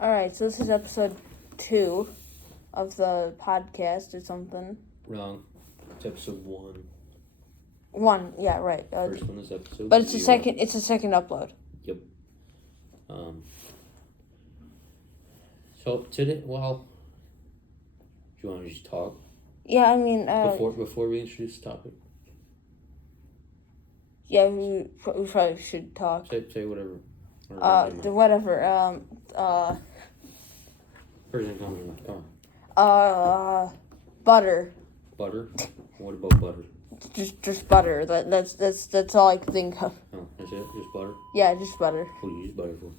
Alright, so this is episode 2 of the podcast or something. Wrong. It's episode 1. 1, yeah, right. First one is episode But it's 0. it's a second upload. Yep. So today, well, do you want to just talk? Yeah, I mean, Before we introduce the topic? yeah, we probably should talk. Say whatever. Whatever. Person come on. Butter. Butter? What about butter? Just butter. That's all I can think of. Oh, that's it? Just butter? Yeah, just butter. What do you use butter for?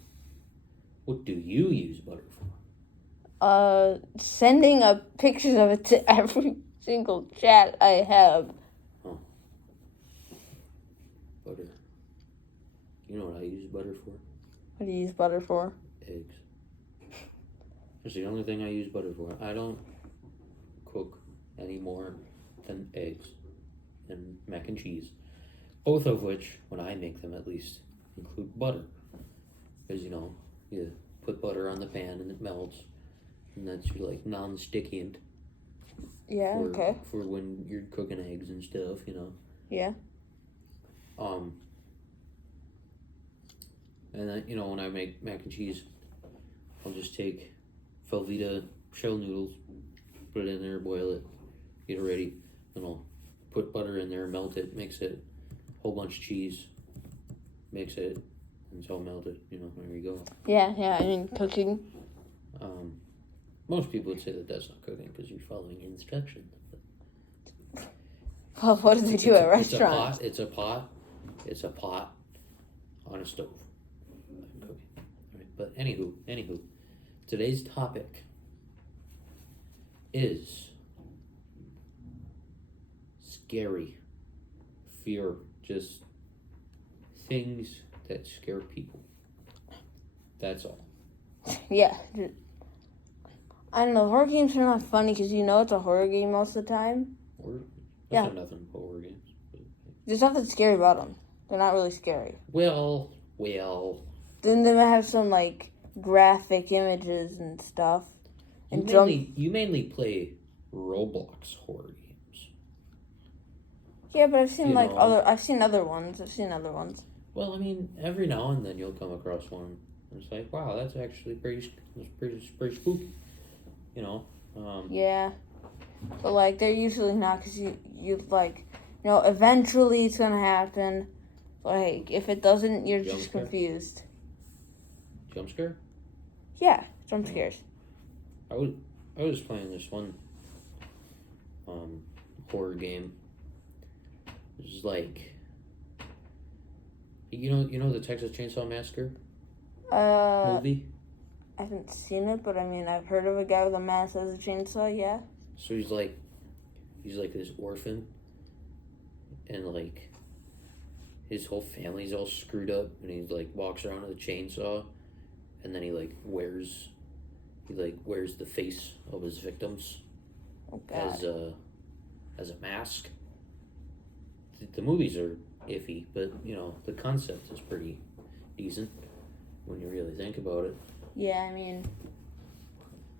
What do you use butter for? Sending pictures of it to every single chat I have. Oh. Butter. You know what I use butter for? What do you use butter for? Eggs. That's the only thing I use butter for. I don't cook any more than eggs and mac and cheese. Both of which, when I make them at least, include butter. Because, you put butter on the pan and it melts. And that's like non-sticky Yeah, okay. for when you're cooking eggs and stuff, Yeah. And then, when I make mac and cheese, I'll just take Velveeta shell noodles, put it in there, boil it, get it ready. Then I'll put butter in there, melt it, mix it, whole bunch of cheese, mix it, and it's all melted. There you go. Yeah, I mean, cooking. Most people would say that that's not cooking because you're following instructions. Well, what do they do at restaurants? It's a pot on a stove. I'm cooking. All right, but anywho, today's topic is scary fear, just things that scare people. That's all. Yeah. I don't know, horror games are not funny because it's a horror game most of the time. There's not nothing about horror games. There's nothing scary about them. They're not really scary. Well. Then they might have some, graphic images and stuff. And you mainly play Roblox horror games. Yeah, but I've seen, I've seen other ones. Well, I mean, every now and then you'll come across one. And it's like, wow, that's actually pretty spooky. Yeah. But, they're usually not because eventually it's going to happen. If it doesn't, you're just confused. Jump scare? Yeah, jump scares. I was playing this one horror game. It was like, you know the Texas Chainsaw Massacre movie? I haven't seen it, but I've heard of a guy with a mask as a chainsaw, yeah. So he's like this orphan, and his whole family's all screwed up, and he walks around with a chainsaw, and then he wears the face of his victims as a mask. The movies are iffy, but the concept is pretty decent when you really think about it. Yeah,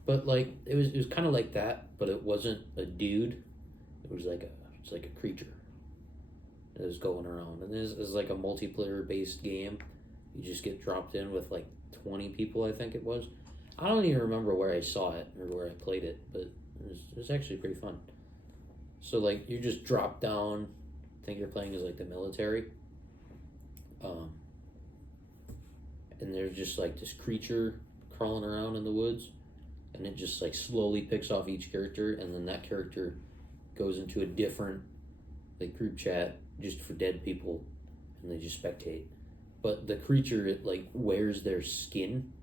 But it was kind of like that, but it wasn't a dude. It was it's like a creature that was going around, and this is a multiplayer based game. You just get dropped in with 20 people, I think it was. I don't even remember where I saw it or where I played it, but it was actually pretty fun. So you just drop down. I think you're playing as the military. And there's just this creature crawling around in the woods, and it just slowly picks off each character, and then that character goes into a different group chat just for dead people, and they just spectate. But the creature, it wears their skin,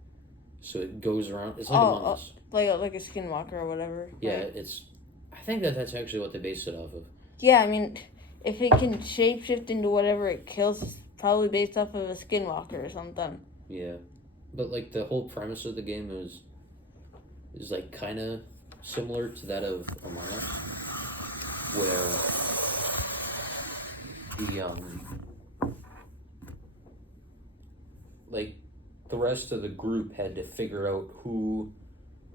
so it goes around. It's Among Us, like a skinwalker or whatever. Yeah, I think that's actually what they based it off of. Yeah, if it can shapeshift into whatever it kills, it's probably based off of a skinwalker or something. Yeah, but the whole premise of the game is kind of similar to that of Among Us, where the the rest of the group had to figure out who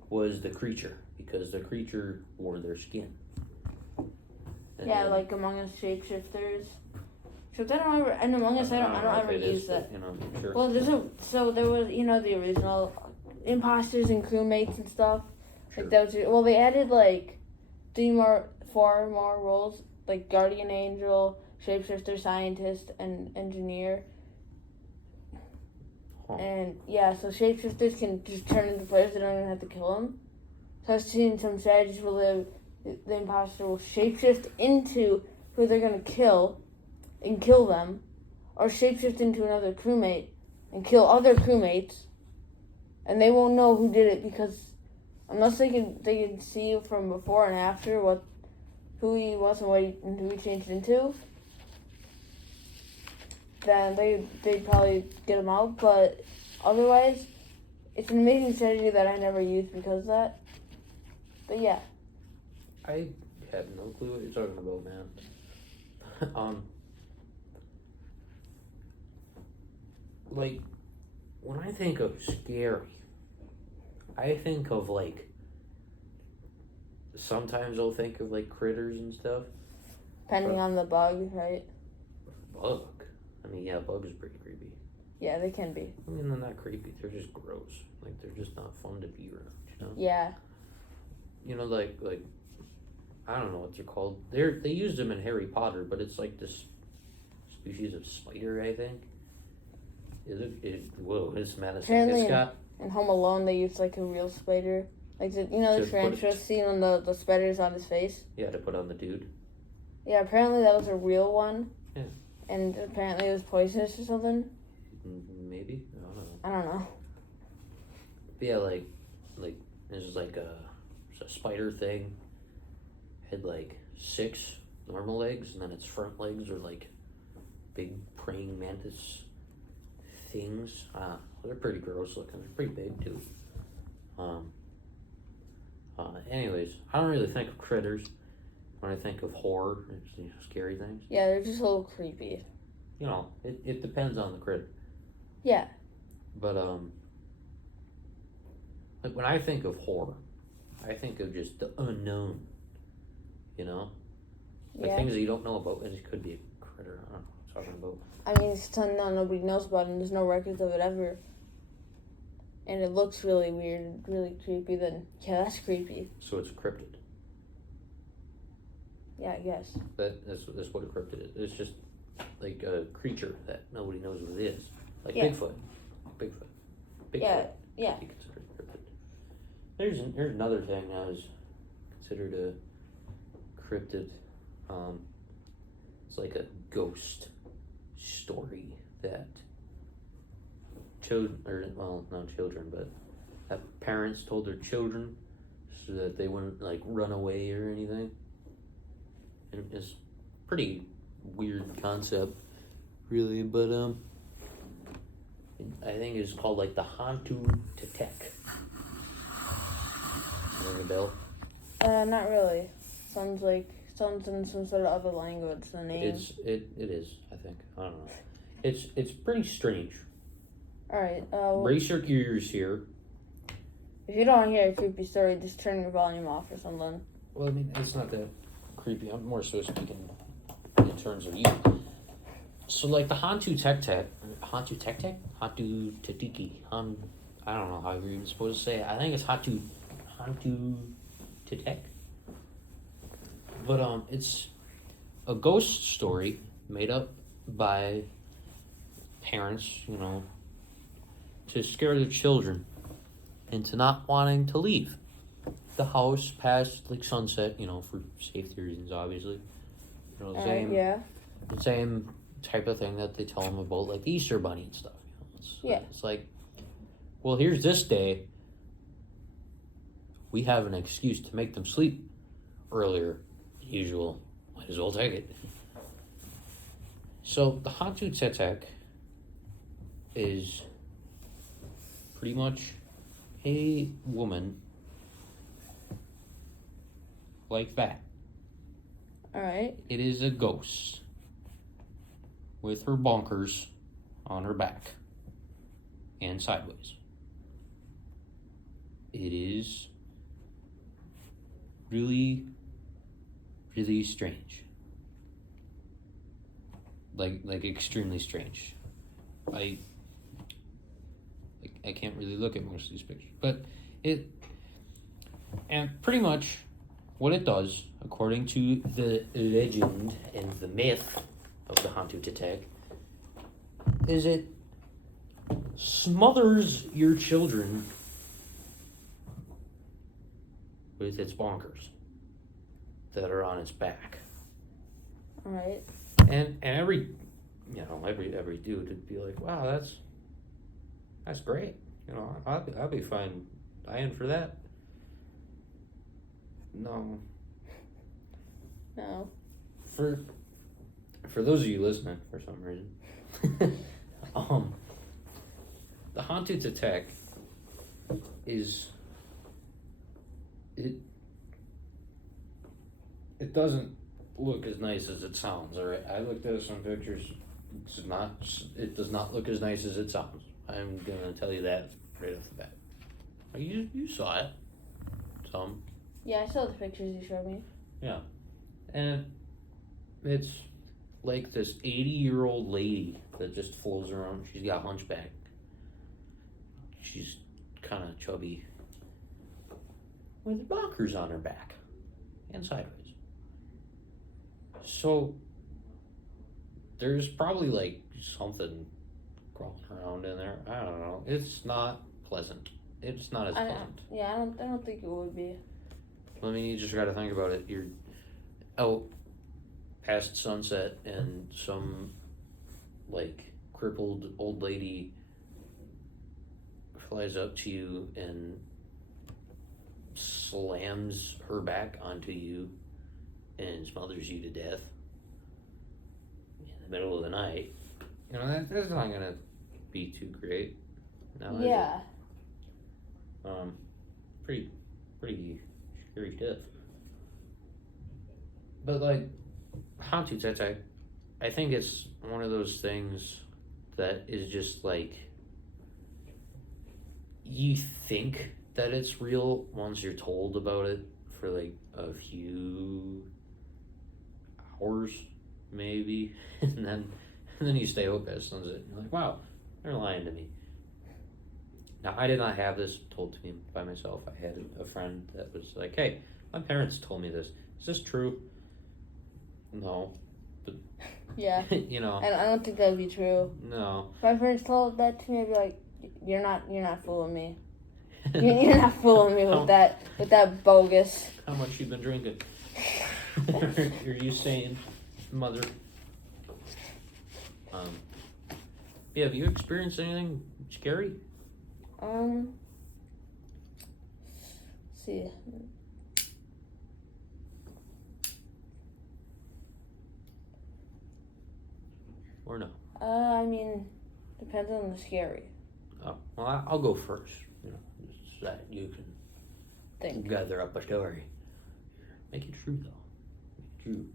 was the creature because the creature wore their skin. And Yeah, then- like Among Us shapeshifters. So I don't ever, and Among Us, I don't know ever if it is, use that. but, sure. Well, there was, the original imposters and crewmates and stuff. Sure. Like that was, they added like 4 more roles, like guardian angel, shapeshifter, scientist, and engineer. Huh. And yeah, so shapeshifters can just turn into players. They don't even have to kill them. So I've seen some strategies where the imposter will shapeshift into who they're gonna kill, and kill them, or shapeshift into another crewmate and kill other crewmates, and they won't know who did it because unless they can see from before and after who he was and who he changed into, then they'd probably get him out. But otherwise, it's an amazing strategy that I never used because of that. But yeah. I have no clue what you're talking about, man. Like, when I think of scary, I think of, like, sometimes I'll think of, like, critters and stuff. Depending on the bug, right? Bug. I mean, yeah, bug is pretty creepy. Yeah, they can be. I mean, they're not creepy. They're just gross. Like, they're just not fun to be around, you know? Yeah. Like, I don't know what they're called. They used them in Harry Potter, but it's like this species of spider, I think. Whoa, it's menacing. Apparently It's got... In Home Alone, they used like a real spider. Like, the To tarantula scene when the spider's on his face? Yeah, to put on the dude. Yeah, apparently that was a real one. Yeah. And apparently it was poisonous or something. Maybe? I don't know. I don't know. But yeah, like there's like a spider thing. Had like 6 normal legs, and then its front legs are like big praying mantis things. They're pretty gross looking. They're pretty big too. Anyways, I don't really think of critters when I think of horror. It's, scary things. Yeah, they're just a little creepy. It depends on the critter. Yeah. But like when I think of horror, I think of just the unknown. Like Yeah. things that you don't know about, and it could be a critter. I don't know what I'm talking about. I mean, it's unknown. Nobody knows about it, and there's no records of it ever. And it looks really weird, really creepy. Then, yeah, that's creepy. So it's a cryptid. Yeah, I guess. That's what a cryptid is. It's just like a creature that nobody knows what it is. Like Yeah. Bigfoot. Yeah, yeah. Could be considered a cryptid. There's another thing that was considered a cryptid. It's like a ghost story that not children, but that parents told their children so that they wouldn't like run away or anything. And it's pretty weird concept, really, but I think it's called like the Hantu Tetek. Ring a bell? Not really. Sounds in some sort of other language. The name. It is, I think. I don't know. It's pretty strange. All right. Brace your ears here. If you don't want to hear a creepy story, just turn your volume off or something. Well, I mean, it's not that creepy. I'm more so speaking in terms of you. So, like the Hantu Tetek, Hantu Tetiki. I don't know how you're even supposed to say it. I think it's Hantu Tetek. But it's a ghost story made up by parents, to scare their children into not wanting to leave the house past like sunset, for safety reasons, obviously. Yeah. The same type of thing that they tell them about like the Easter Bunny and stuff. It's like, well, here's this day. We have an excuse to make them sleep earlier than usual. Might as well take it. So the Hantu Tetek is pretty much a woman like that. All right. It is a ghost with her bonkers on her back. and sideways. It is really, really strange. Like extremely strange. I can't really look at most of these pictures, but and pretty much what it does, according to the legend and the myth of the Hantu-Totec, is it smothers your children with its bonkers that are on its back. Alright. And every dude would be like, wow, that's great. You know, I'll be fine dying for that. No. For those of you listening, for some reason, the Hantu-Totec is it doesn't look as nice as it sounds. All right, I looked at some pictures. It does not look as nice as it sounds. I'm gonna tell you that right off the bat. You saw it, some. Yeah, I saw the pictures you showed me. Yeah, and it's like this 80-year-old lady that just flows around. She's got hunchback. She's kind of chubby, with bonkers on her back and sideways. So there's probably like something crawling around in there. I don't know. It's not pleasant. It's not as pleasant. Yeah, I don't think it would be. I mean, you just got to think about it. You're out past sunset, and some like crippled old lady flies up to you and slams her back onto you and smothers you to death in the middle of the night. You know, that's not gonna be too great. No, yeah. Pretty scary stuff. But like Hantu-Totec, I think it's one of those things that is just like, you think that it's real once you're told about it for like a few hours maybe, and then you stay up past sunset and you're like, wow, they're lying to me. Now, I did not have this told to me by myself. I had a friend that was like, hey, my parents told me this. Is this true? No. But, yeah. you know. And I don't think that would be true. No. If my parents told that to me, I'd be like, you're not fooling me. You're not fooling me with that bogus. How much you been drinking? Are you saying, mother? Yeah, have you experienced anything scary? Let's see. Or no? I mean, depends on the scary. Oh, well, I'll go first. You know, so that you can Think. gather up a story. Make it true, though. Make it true.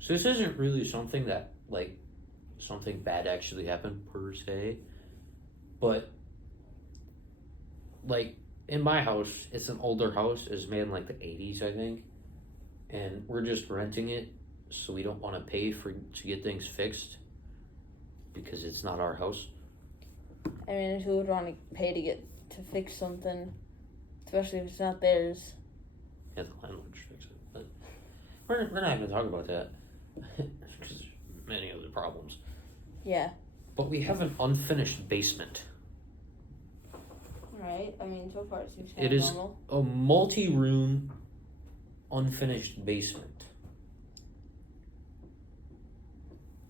So this isn't really something that, like, something bad actually happened, per se. But, like, in my house, it's an older house. It's made in, like, the 80s, I think. And we're just renting it, so we don't want to pay to get things fixed, because it's not our house. I mean, who would want to pay to fix something, especially if it's not theirs? Yeah, the landlord should fix it. But we're not even talking about that, because there's many other problems. Yeah. But we have an unfinished basement. Right. I mean, so far it seems It is normal. a multi-room, unfinished basement.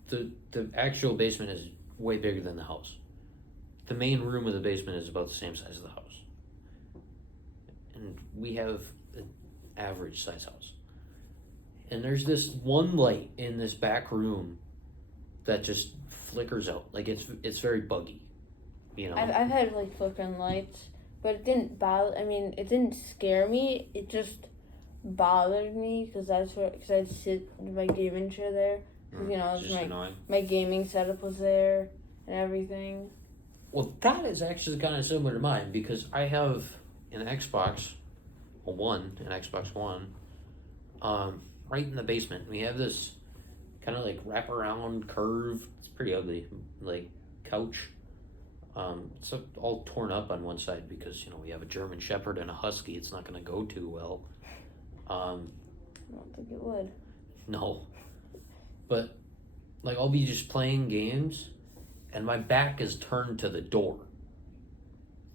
The actual basement is way bigger than the house. The main room of the basement is about the same size as the house. And we have an average size house. And there's this one light in this back room that just flickers out. Like, it's very buggy, you know. I've had like flickering lights, but it didn't bother. I mean, it didn't scare me. It just bothered me because I'd sit in my gaming chair there. You know, just annoying. my gaming setup was there, and everything. Well, that is actually kind of similar to mine because I have an Xbox One, right in the basement. We have this kind of like wraparound curve. It's pretty ugly, like couch. It's all torn up on one side because we have a German Shepherd and a Husky. It's not going to go too well. I don't think it would. No, but like I'll be just playing games, and my back is turned to the door.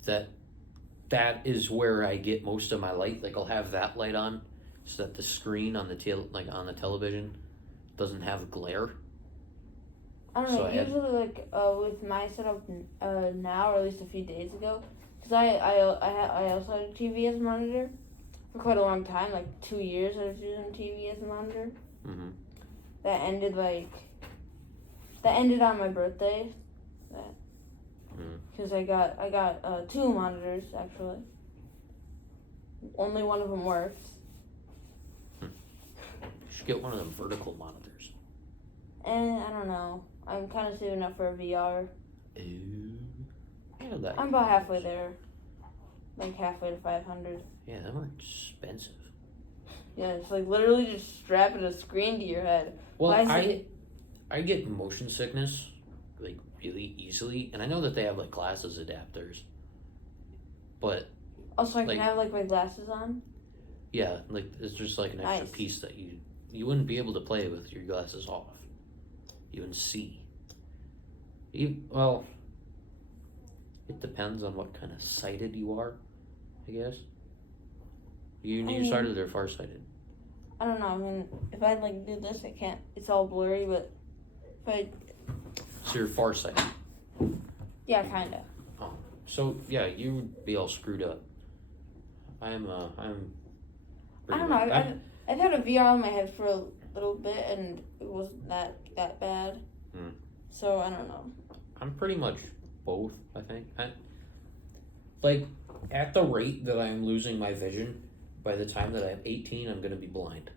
That is where I get most of my light. Like I'll have that light on, so that the screen on the on the television doesn't have glare. I don't know. So Usually, with my setup now, or at least a few days ago, because I also had a TV as a monitor for quite a long time, like 2 years. I was using TV as a monitor. Mm-hmm. That ended on my birthday. Because I got 2 monitors actually. Only one of them works. You should get one of them vertical monitors. And I don't know. I'm kind of saving up for a VR. Ooh. I'm about halfway there. Like halfway to 500. Yeah, them are expensive. Yeah, it's like literally just strapping a screen to your head. Well, Why is it- I get motion sickness like really easily, and I know that they have like glasses adapters, but Also, I can like- have like my glasses on. yeah, like it's just like an extra Nice. piece that you wouldn't be able to play with your glasses off. You wouldn't see. Well, it depends on what kind of sighted you are, I guess. You nearsighted or farsighted? I don't know. I mean, if I like do this, I can't. It's all blurry, but if I, So you're farsighted. yeah, kind of. So yeah, you would be all screwed up. I'm. I pretty don't know. much- I've had a VR on my head for a little bit, and it wasn't that bad. Hmm. So I don't know. I'm pretty much both. I think. Like at the rate that I'm losing my vision, by the time that I'm 18, I'm gonna be blind.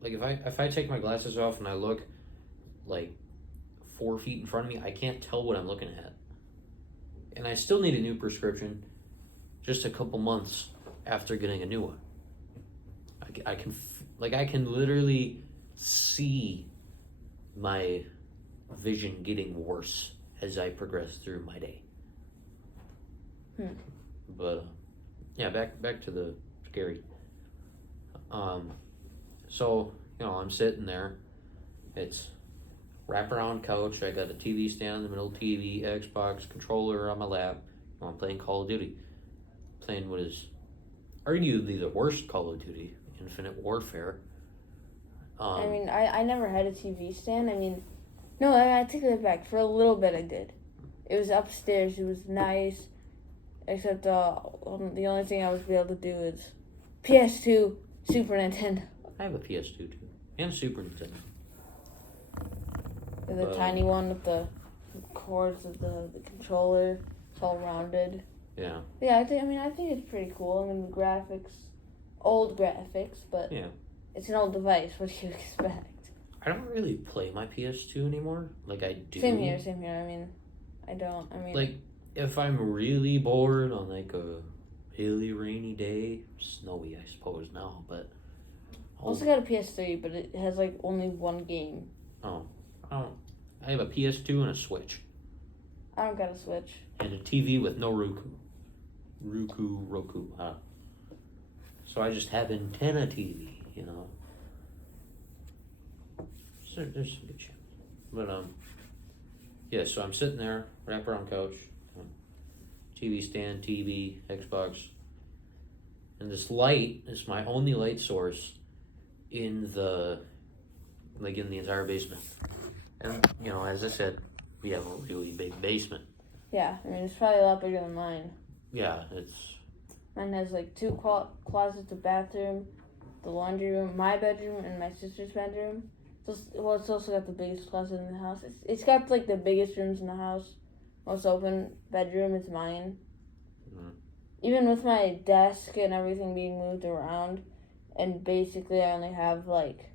Like if I take my glasses off and I look like 4 feet in front of me, I can't tell what I'm looking at. And I still need a new prescription just a couple months after getting a new one. I can literally see my vision getting worse as I progress through my day. But yeah, back to the scary. So I'm sitting there. It's wraparound couch. I got a TV stand in the middle, TV, Xbox, controller on my lap. I'm playing Call of Duty. Playing what is arguably the worst Call of Duty, Infinite Warfare. I mean, I never had a TV stand. I mean, no, I take that back. For a little bit, I did. It was upstairs. It was nice. Except the only thing I was able to do is PS2, Super Nintendo. I have a PS2 too, and Super Nintendo. The tiny one with the cords of the controller. It's all rounded. Yeah. Yeah, I think it's pretty cool. I mean, the graphics, old graphics, but Yeah. it's an old device. What do you expect? I don't really play my PS2 anymore. Like I do. Same here. I mean, I don't. I mean, Like if I'm really bored on like a really rainy day, snowy I suppose now, but I also got a PS3, but it has like only one game. I have a PS2 and a Switch. I don't got a Switch. And a TV with no Roku. Roku. So I just have antenna TV, So there's some good chance. But yeah, so I'm sitting there, wraparound couch, TV stand, TV, Xbox, and this light is my only light source in the entire basement. And as I said, we have a really big basement. Yeah, I mean, it's probably a lot bigger than mine. Yeah, Mine has like 2 closets, a bathroom, the laundry room, my bedroom, and my sister's bedroom. It's also got the biggest closet in the house. It's got like the biggest rooms in the house. Most open bedroom is mine. Mhm. Even with my desk and everything being moved around, and basically I only have like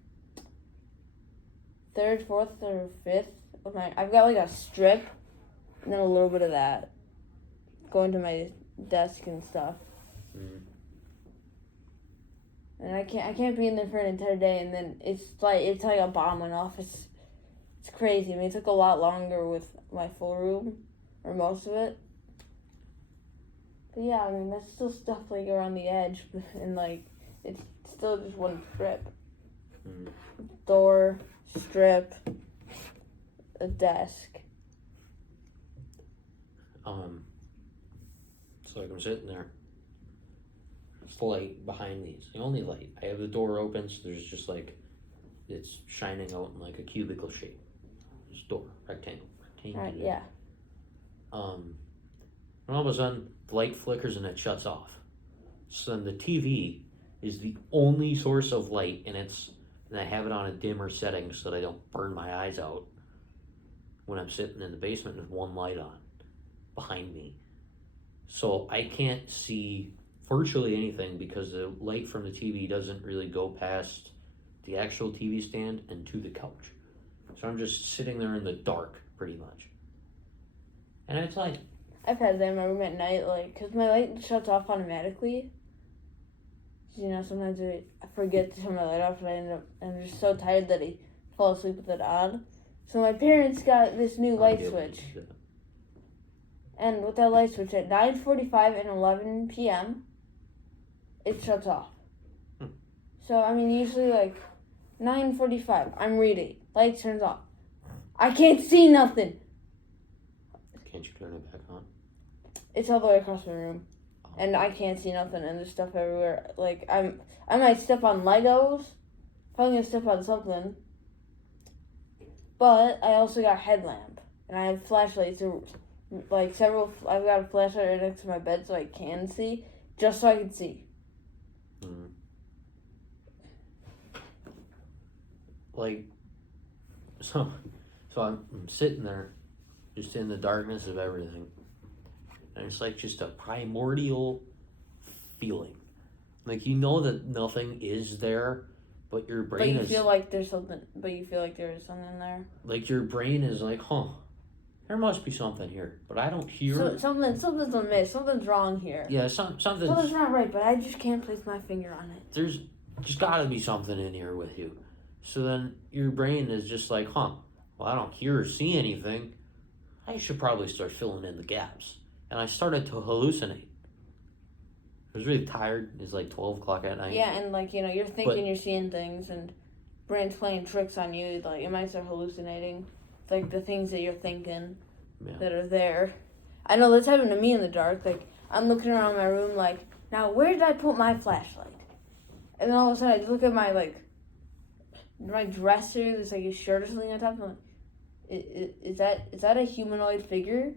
3rd, 4th, or 5th I've got like a strip, and then a little bit of that going to my desk and stuff. Mm. And I can't be in there for an entire day, and then it's like a bomb went off. It's crazy. I mean, it took a lot longer with my full room, or most of it. But yeah, I mean, that's still stuff like around the edge, and like it's still just one strip. Mm. Door, strip, a desk. So like I'm sitting there. It's light behind me. It's the only light. I have the door open, so there's just like it's shining out in like a cubicle shape. Just door, rectangle. Right, yeah. And all of a sudden, the light flickers and it shuts off. So then the TV is the only source of light, and I have it on a dimmer setting so that I don't burn my eyes out when I'm sitting in the basement with one light on behind me. So I can't see virtually anything because the light from the TV doesn't really go past the actual TV stand and to the couch. So I'm just sitting there in the dark pretty much. And it's like, I've had that in my room at night, like, because my light shuts off automatically. You know, sometimes I forget to turn my light off, and I'm just so tired that I fall asleep with it on. So my parents got this new light switch. And with that light switch, at 9:45 and 11 p.m., it shuts off. So, I mean, usually, like, 9:45, I'm reading. Light turns off. I can't see nothing. Can't you turn it back on? It's all the way across my room. And I can't see nothing, and there's stuff everywhere. Like, I might step on Legos. Probably gonna step on something. But I also got a headlamp. And I have flashlights. Like, I've got a flashlight right next to my bed so I can see. Just so I can see. Mm. Like, so I'm sitting there, just in the darkness of everything. And it's like just a primordial feeling. Like, you know that nothing is there, but your brain But you feel like there's something, there. Like, your brain is like, huh, there must be something here, but I don't hear So, something's amiss. Something's wrong here. Yeah, something's not right, but I just can't place my finger on it. There's just gotta be something in here with you. So then your brain is just like, huh, well, I don't hear or see anything. I should probably start filling in the gaps. And I started to hallucinate. I was really tired. It's like 12 o'clock at night. Yeah, and like, you know, you're thinking you're seeing things, and brain's playing tricks on you. Like, you might start hallucinating. It's like the things that you're thinking that are there. I know that's happened to me in the dark. Like, I'm looking around my room like, now where did I put my flashlight? And then all of a sudden I look at my, like, my dresser. There's like a shirt or something on top. I'm like, is that a humanoid figure?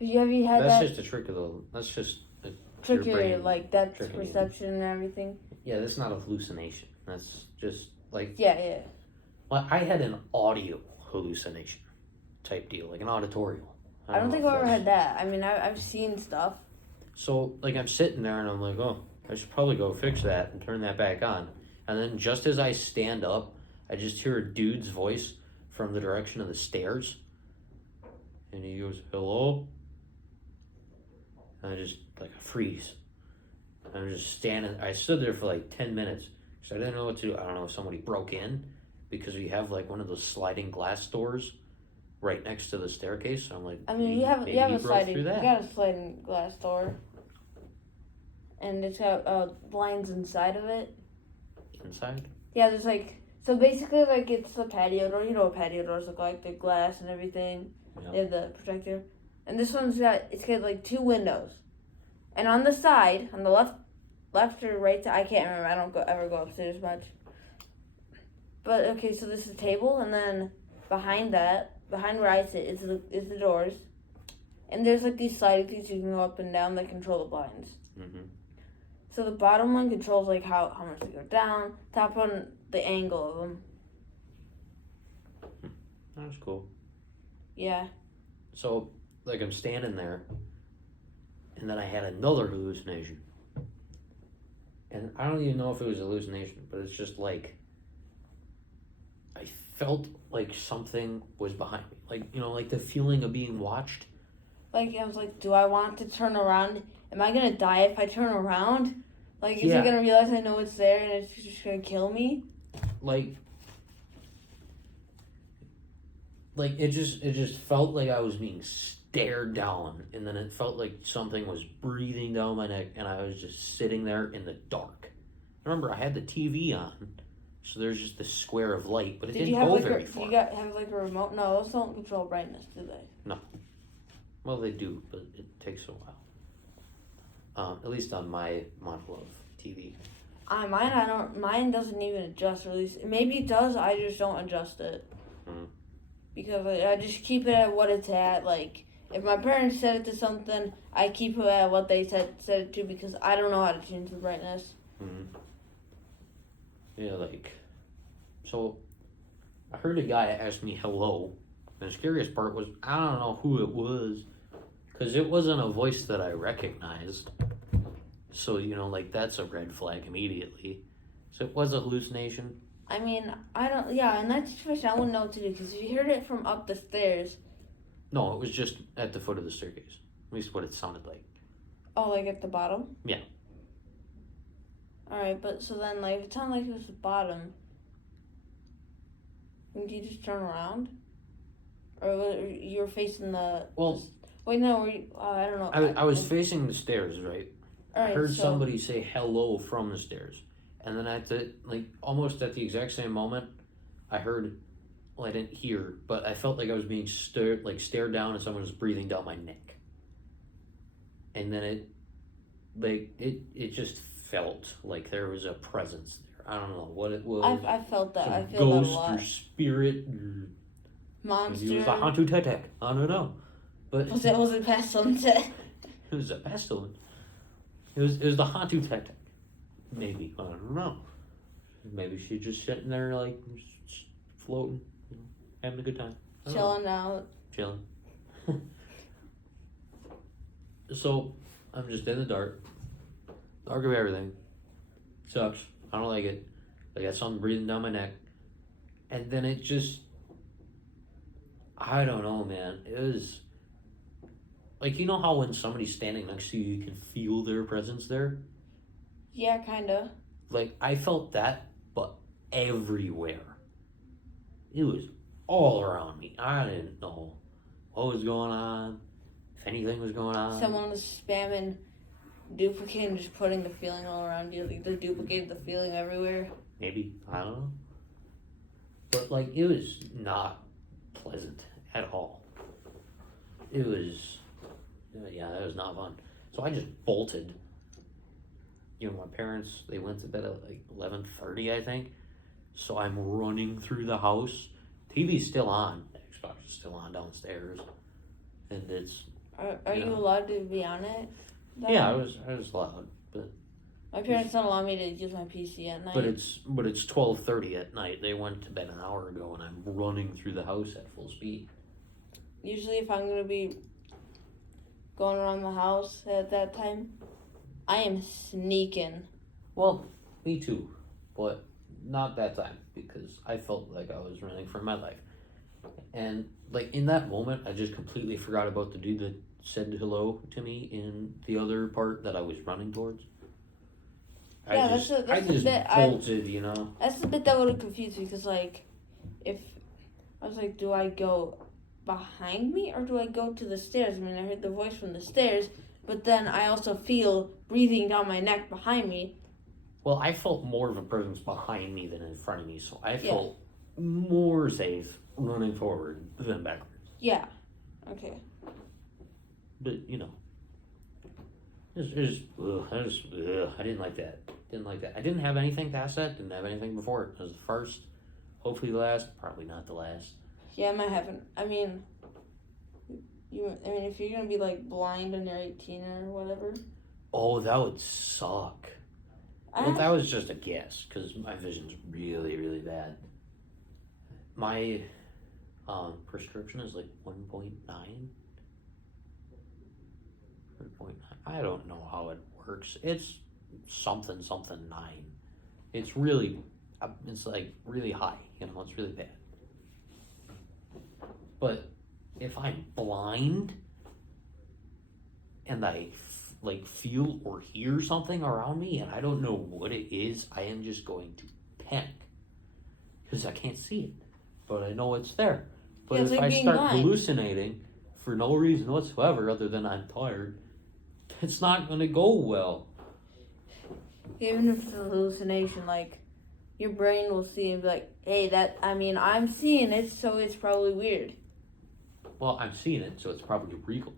Have you had That's that? just a trick of the. That's just a Trick your brain like depth tricking you. perception and everything. Yeah, that's not a hallucination. That's just like. Yeah. Well, I had an audio hallucination type deal, like an auditorial. I don't think I've ever had that. I mean, I've seen stuff. So, like, I'm sitting there and I'm like, oh, I should probably go fix that and turn that back on. And then just as I stand up, I just hear a dude's voice from the direction of the stairs. And he goes, hello? And I just, like, freeze. I'm just standing. I stood there for like 10 minutes because I didn't know what to do. I don't know if somebody broke in because we have like one of those sliding glass doors right next to the staircase. So I'm like, I mean, you have a sliding glass door, and it's got blinds inside of it. Inside? Yeah, there's like, so basically like it's the patio door. You know what patio doors look like? The glass and everything. Yeah. They have the protector, and this one's got like 2 windows, and on the side, on the left or right side, I can't remember. I don't ever go upstairs much. But okay, so this is a table, and then behind where I sit, is the doors, and there's like these sliding things you can go up and down that control the blinds. Mm-hmm. So the bottom one controls like how much they go down. Top one, the angle of them. That's cool. Yeah. So, like, I'm standing there, and then I had another hallucination. And I don't even know if it was a hallucination, but it's just like, I felt like something was behind me. Like, you know, like the feeling of being watched. Like, I was like, do I want to turn around? Am I gonna die if I turn around? Like, is Yeah. it gonna realize I know it's there and it's just gonna kill me? Like it just felt like I was being stared down, and then it felt like something was breathing down my neck, and I was just sitting there in the dark. Remember, I had the TV on, so there's just this square of light, but it Did you didn't have go like very do far. you have like a remote? No, those don't control brightness, do they? Well, they do, but it takes a while. At least on my model of TV. Mine doesn't even adjust, or at least maybe it does. I just don't adjust it because I just keep it at what it's at. Like if my parents set it to something, I keep it at what they set it to because I don't know how to change the brightness. Yeah, like, so I heard a guy ask me hello, and the scariest part was I don't know who it was, because it wasn't a voice that I recognized. So, you know, like, that's a red flag immediately. So it was a hallucination. I mean, I don't. Yeah, in that situation, I wouldn't know what to do because if you heard it from up the stairs. No, it was just at the foot of the staircase. At least what it sounded like. Oh, like at the bottom? Yeah. Alright, but so then, like, if it sounded like it was the bottom, would you just turn around? Or you were facing the. Well. Wait, no, I don't know. I was facing the stairs, right? Alright, I heard somebody say hello from the stairs. And then almost at the exact same moment, I heard, well, I didn't hear, but I felt like I was being stared down and someone was breathing down my neck. And then it just felt like there was a presence there. I don't know what it was. I felt that. I Some feel that a ghost lot. or spirit or Monster. maybe it was a Hantu Tetek. I don't know. But Was it past sunset? it was a pestilence. It was the Hantu Tetek. Maybe. I don't know. Maybe she's just sitting there like floating, you know, having a good time. Chilling out. Chilling. So I'm just in the dark. Dark of everything. Sucks. I don't like it. I got something breathing down my neck. And then it just, I don't know, man. It was like, you know how when somebody's standing next to you, you can feel their presence there? Yeah, kinda. Like, I felt that, but everywhere. It was all around me. I didn't know what was going on, if anything was going on. Someone was spamming duplicate and just putting the feeling all around you. Like, they duplicated the feeling everywhere. Maybe. I don't know. But, like, it was not pleasant at all. It was, yeah, that was not fun. So I just bolted. You know, my parents, they went to bed at like 11:30, I think. So I'm running through the house. TV's still on. Xbox is still on downstairs. And it's... Are you allowed to be on it? Yeah, I was allowed. But my parents don't allow me to use my PC at night. But it's 12:30 at night. They went to bed an hour ago, and I'm running through the house at full speed. Usually, if I'm gonna be going around the house at that time, I am sneaking. Well, me too, but not that time because I felt like I was running for my life. And like in that moment, I just completely forgot about the dude that said hello to me in the other part that I was running towards. Yeah, I just bolted, you know. That's the bit that would have confused me because, like, if I was like, do I go behind me or do I go to the stairs? I mean, I heard the voice from the stairs, but then I also feel breathing down my neck behind me. Well, I felt more of a presence behind me than in front of me, so I felt more safe running forward than backwards. Yeah. Okay. But, you know, I didn't like that. I didn't have anything past that. Didn't have anything before it. It was the first. Hopefully the last. Probably not the last. Yeah, I might haven't. I mean, if you're gonna be like blind when you're 18 or whatever. Oh, that would suck. Well, that was just a guess because my vision's really, really bad. My prescription is like 1.9. 3.9. I don't know how it works. It's something 9. It's really, it's like really high. You know, it's really bad. But if I'm blind and I feel or hear something around me and I don't know what it is, I am just going to panic because I can't see it, but I know it's there. But Yeah, it's if like I being start blind. hallucinating for no reason whatsoever other than I'm tired, it's not going to go well. Even if it's a hallucination, like, your brain will see and be like, hey, I'm seeing it, so it's probably weird. Well, I'm seeing it, so it's probably real.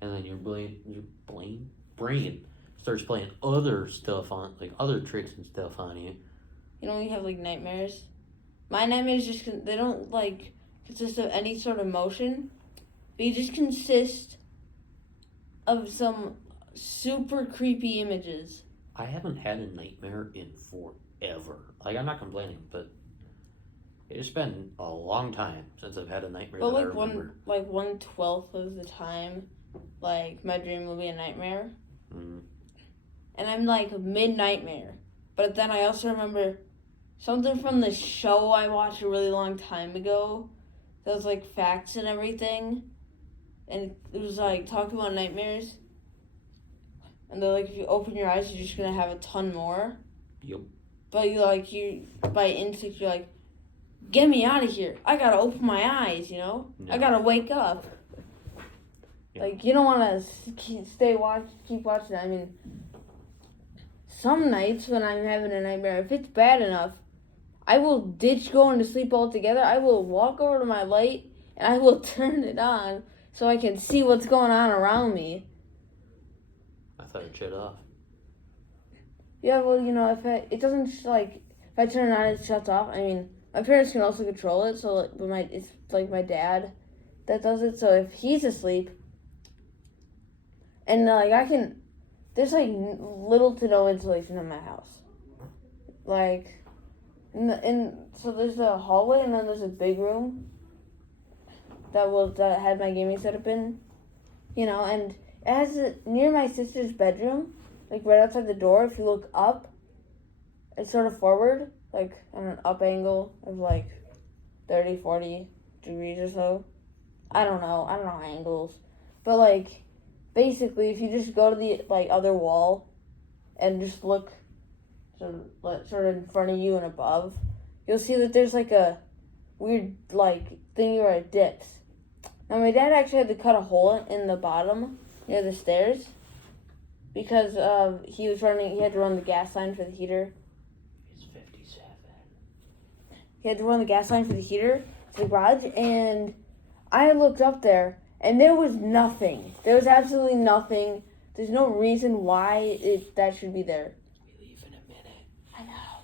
And then your brain starts playing other stuff on, like other tricks and stuff on you. You know, you have, like, nightmares. My nightmares they don't, like, consist of any sort of motion. They just consist of some super creepy images. I haven't had a nightmare in forever. Like, I'm not complaining, but it's been a long time since I've had a nightmare But, that I like, remember. 1/12 of the time, like, my dream will be a nightmare. Mm. And I'm, like, mid-nightmare. But then I also remember something from the show I watched a really long time ago. That was, like, facts and everything. And it was, like, talking about nightmares. And they're like, if you open your eyes, you're just going to have a ton more. Yep. But, by instinct, you're like, get me out of here. I got to open my eyes, you know? No. I got to wake up. Yeah. Like, you don't want to keep watching. I mean, some nights when I'm having a nightmare, if it's bad enough, I will ditch going to sleep altogether. I will walk over to my light and I will turn it on so I can see what's going on around me. I thought it shut off. Yeah, well, you know, if I turn it on, it shuts off. I mean, my parents can also control it, so it's like my dad that does it. So if he's asleep, and there's like little to no insulation in my house. Like, so there's a hallway, and then there's a big room that had my gaming setup in, you know, and it has near my sister's bedroom, like right outside the door. If you look up, it's sort of forward, like on an up angle of like 30, 40 degrees or so. I don't know angles, but like basically, if you just go to the like other wall and just look sort of in front of you and above, you'll see that there's like a weird like thing where it dips. Now my dad actually had to cut a hole in the bottom near the stairs because he had to run the gas line for the heater. It's 57. He had to run the gas line for the heater to the garage, and I looked up there and there was nothing. There was absolutely nothing. There's no reason why that should be there. We leave in a minute. I know.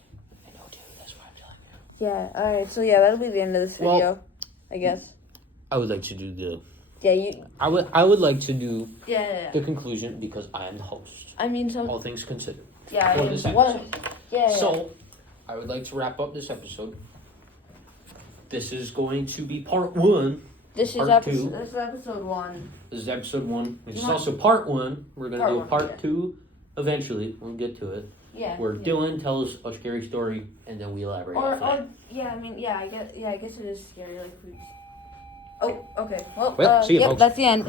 I know, dude. That's what I'm telling you. Yeah, alright, so yeah, that'll be the end of this video, I guess. I would like to do the... Yeah, you... I would like to do Yeah. the conclusion because I am the host. I mean, All things considered. Yeah, I For mean, this what... episode. Yeah. So, I would like to wrap up this episode. This is going to be part 1. This is part 2. This is episode 1. This is episode 1. This is want- also part 1. We're going to Part do a one, part yeah. 2 eventually. We'll get to it. Yeah. Where yeah. Dylan tells a scary story and then we elaborate off that. I guess it is scary. Like, we... Oh, okay. Well, See you, folks. That's the end.